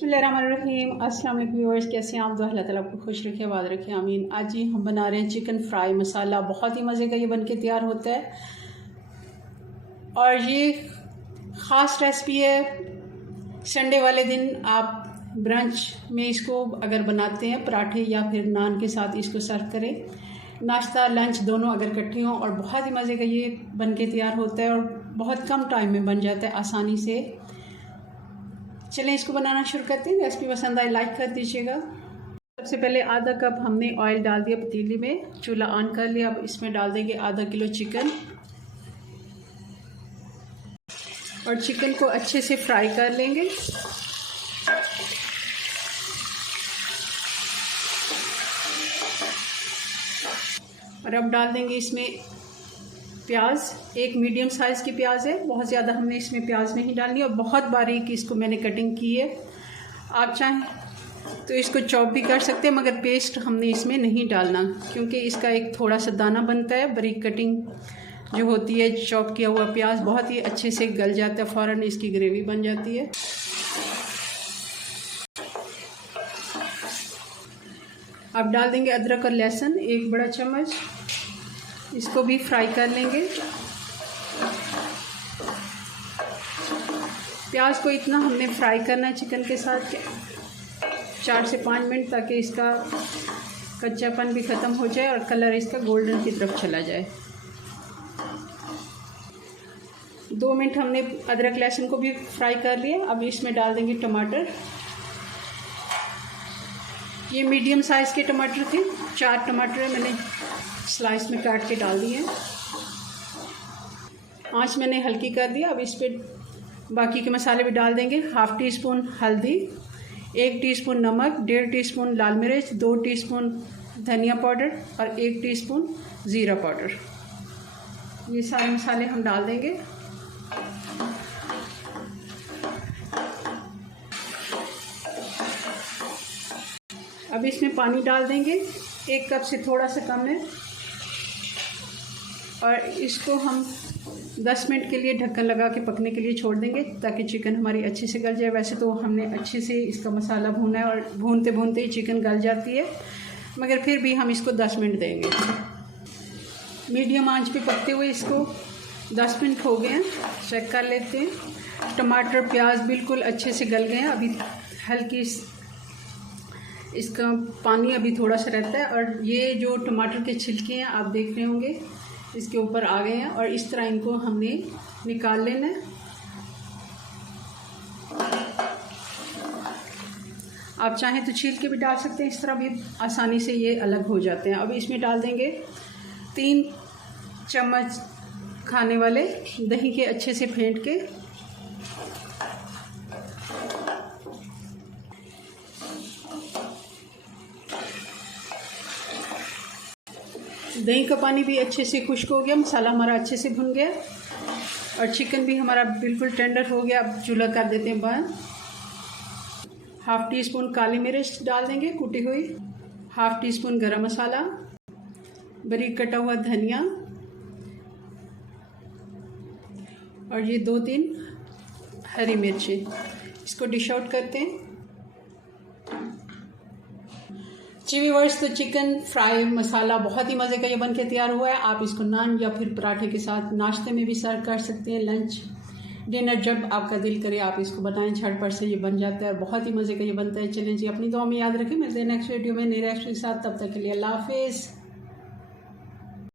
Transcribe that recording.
बिस्मिल्लाहिर्रहमानिर्रहीम। अस्सलाम वालेकुम व्यूअर्स, कैसे हैं आप? तो अल्लाह ताला आपको खुश रखे, आबाद रखे, आमीन। आज ही हम बना रहे हैं चिकन फ्राई मसाला। बहुत ही मज़े का ये बन के तैयार होता है और ये ख़ास रेसिपी है। संडे वाले दिन आप ब्रंच में इसको अगर बनाते हैं, पराठे या फिर नान के साथ इसको सर्व करें। नाश्ता लंच दोनों अगर इकट्ठे हों और बहुत ही मज़े का ये बन के तैयार होता है और बहुत कम टाइम में बन जाता है आसानी से। चलें इसको बनाना शुरू करते हैं। रेसिपी पसंद आए लाइक कर दीजिएगा। सबसे पहले आधा कप हमने ऑयल डाल दिया पतीली में, चूल्हा ऑन कर लिया। अब इसमें डाल देंगे आधा किलो चिकन और चिकन को अच्छे से फ्राई कर लेंगे। और अब डाल देंगे इसमें प्याज। एक मीडियम साइज़ की प्याज है, बहुत ज़्यादा हमने इसमें प्याज नहीं डालनी और बहुत बारीक इसको मैंने कटिंग की है। आप चाहें तो इसको चॉप भी कर सकते हैं, मगर पेस्ट हमने इसमें नहीं डालना क्योंकि इसका एक थोड़ा सा दाना बनता है। बारीक कटिंग जो होती है, चॉप किया हुआ प्याज बहुत ही अच्छे से गल जाता है, फ़ौरन इसकी ग्रेवी बन जाती है। अब डाल देंगे अदरक और लहसुन 1 बड़ा चम्मच, इसको भी फ्राई कर लेंगे। प्याज को इतना हमने फ्राई करना है चिकन के साथ 4 से 5 मिनट, ताकि इसका कच्चापन भी ख़त्म हो जाए और कलर इसका गोल्डन की तरफ चला जाए। 2 मिनट हमने अदरक लहसुन को भी फ्राई कर लिया। अब इसमें डाल देंगे टमाटर। ये मीडियम साइज़ के टमाटर थे, 4 टमाटर मैंने स्लाइस में काट के डाल दिए। आँच मैंने हल्की कर दिया। अब इस पर बाकी के मसाले भी डाल देंगे। 1/2 टीस्पून हल्दी, 1 टीस्पून नमक, 1.5 टीस्पून लाल मिर्च, 2 टीस्पून धनिया पाउडर और 1 टीस्पून ज़ीरा पाउडर। ये सारे मसाले हम डाल देंगे। अब इसमें पानी डाल देंगे, 1 कप से थोड़ा सा कम है, और इसको हम 10 मिनट के लिए ढक्कन लगा के पकने के लिए छोड़ देंगे, ताकि चिकन हमारी अच्छे से गल जाए। वैसे तो हमने अच्छे से इसका मसाला भूना है और भूनते भूनते ही चिकन गल जाती है, मगर फिर भी हम इसको 10 मिनट देंगे। मीडियम आंच पे पकते हुए इसको 10 मिनट हो गए हैं, चेक कर लेते हैं। टमाटर प्याज बिल्कुल अच्छे से गल गए हैं। अभी हल्की इसका पानी अभी थोड़ा सा रहता है और ये जो टमाटर के छिलके हैं आप देख रहे होंगे इसके ऊपर आ गए हैं, और इस तरह इनको हमने निकाल लेना है। आप चाहें तो छील के भी डाल सकते हैं, इस तरह भी आसानी से ये अलग हो जाते हैं। अब इसमें डाल देंगे 3 चम्मच खाने वाले दही के, अच्छे से फेंट के। दही का पानी भी अच्छे से खुश्क हो गया, मसाला हमारा अच्छे से भुन गया और चिकन भी हमारा बिल्कुल टेंडर हो गया। अब चूल्हा कर देते हैं बंद। 1/2 टीस्पून काली मिर्च डाल देंगे कुटी हुई, 1/2 टीस्पून गरम मसाला, बारीक कटा हुआ धनिया और ये 2-3 हरी मिर्चें। इसको डिश आउट करते हैं। जी व्यूअर्स, तो चिकन फ्राई मसाला बहुत ही मज़े का ये बन के तैयार हुआ है। आप इसको नान या फिर पराठे के साथ नाश्ते में भी सर्व कर सकते हैं। लंच डिनर जब आपका दिल करे आप इसको बनाएं, झटपट से ये बन जाता है और बहुत ही मज़े का ये बनता है। चलें जी, अपनी दुआ में याद रखें। मिलते हैं नेक्स्ट वीडियो में नई रेसिपी के साथ। तब तक के लिए अल्लाह हाफिज़।